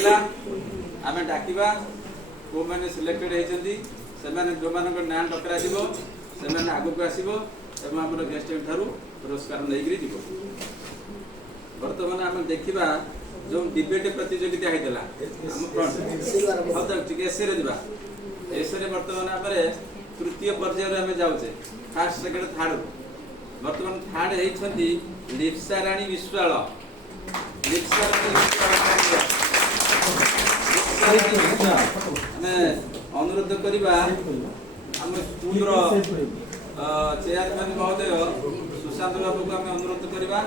ହେଲା ଆମେ ଡାକିବା को मैंने सिलेक्टेड होती जो मान ना डकरा से आगक आसब एवं आम गेस्ट ठार पुरस्कार नहीं जीव बर्तमान आम देखा जो डिबेट प्रतियोगिता होता एसए बर्तमान आम तृतीय पर्यायर आम जाऊे फास्ट सेकेंड थार्ड बर्तमान थार्ड होती लिप्सा राणी विश्वाल अनुरोध करवा आम स्कूल चेयरमैन महोदय सुशांत बाबू को आम अनुरोध करवा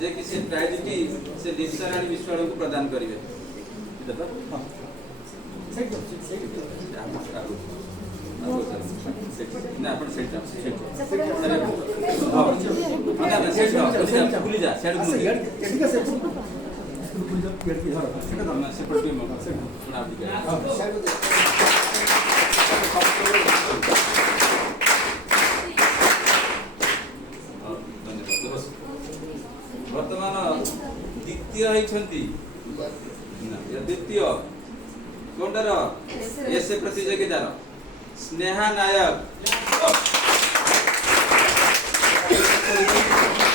जे कि से प्राइज टी से लिप्सा राणी विश्वाल को प्रदान करेंगे वर्तमान द्वितीय कोटार एसए प्रतियोगितार स्नेहा नायक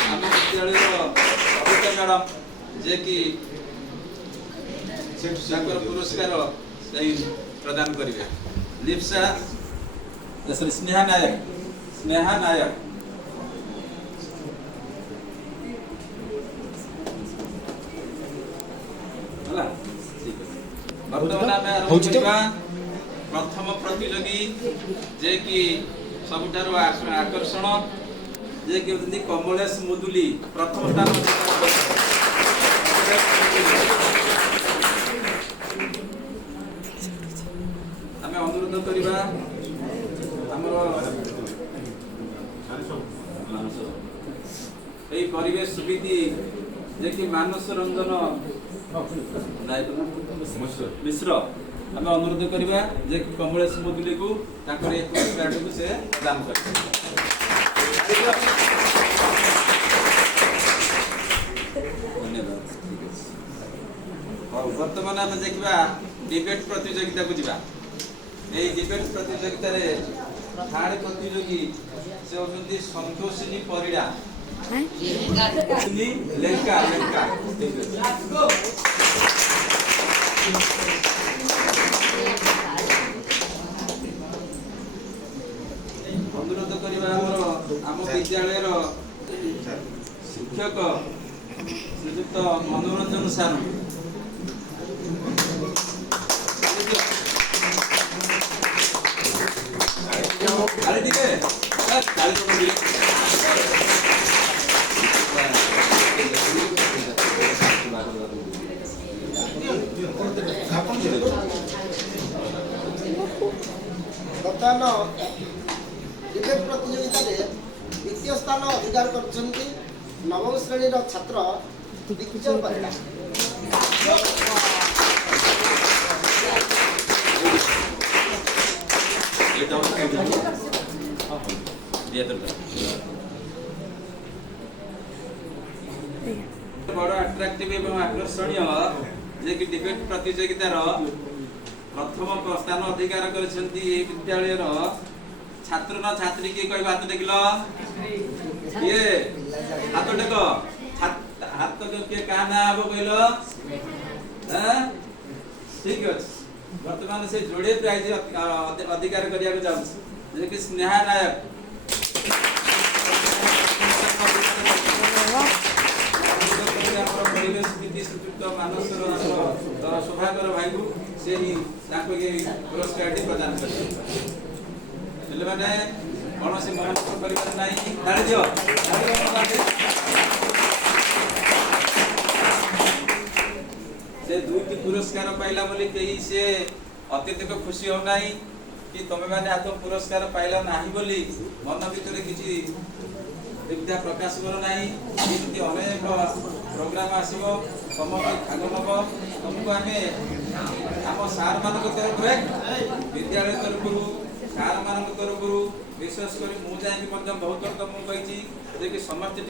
आम विद्यालय कविता मैडम जे कि पुरस्कार प्रदान करेंगे लिप्सा स्नेहा नायक बर्तमान प्रथम प्रतियोगी जे कि सबुठार आकर्षण जे कि होती कमलेश मुदुली प्रथम स्थान आम अनुरोध करवा परिवेश सुविधि जे कि मानस रंजन मिश्र आम अनुरोध करवा जे कमलेश मुदुली को पुरस्कार को से दान कर बर्तमान आम देखा डिबेट प्रतियोगिता को जावा डिबेट प्रतियोगिता थार्ड प्रतियोगी से होती संतोषिनी परिड़ा लेंका अनुरोध करवा आम विद्यालय शिक्षक श्रीजुक्त मनोरंजन सार बर्तमान डिबेट प्रतियोगिता द्वितीय स्थान अधिकार कर नवम श्रेणी छात्र दिग्विजय परिड़ा बड़ अट्राक्टिव एवं आकर्षणीय जे कि डिबेट प्रतियोगितार प्रथम स्थान अधिकार करछंती ए विद्यालय छात्र न छात्री के कह हाथ देखल ये हाथ टेक हाथ के का ना हबो कहलो ठीक अछि वर्तमान से जोड़े प्राइज अधिकार करिया को जाउ जे कि स्नेहा नायक परिवेश नीति श्रीयुक्त मानस शोभाकर भाई को से ही पुरस्कार प्रदान कर कौन से मन कर से दुईटी पुरस्कार पाइला बोली कहीं से अत्यधिक खुशी हो नहीं कि तुम्हें मैंने आत्म पुरस्कार पाइला नहीं बोली मन भीतर किसी विद्या प्रकाश कर नहीं एमती अनेक प्रोग्राम आसो समस्त भाग नब तुमको आम सार मान तरफ विद्यालय तरफ सार मान तरफ विशेष कर मुझे बहुत तुमको कही समस्त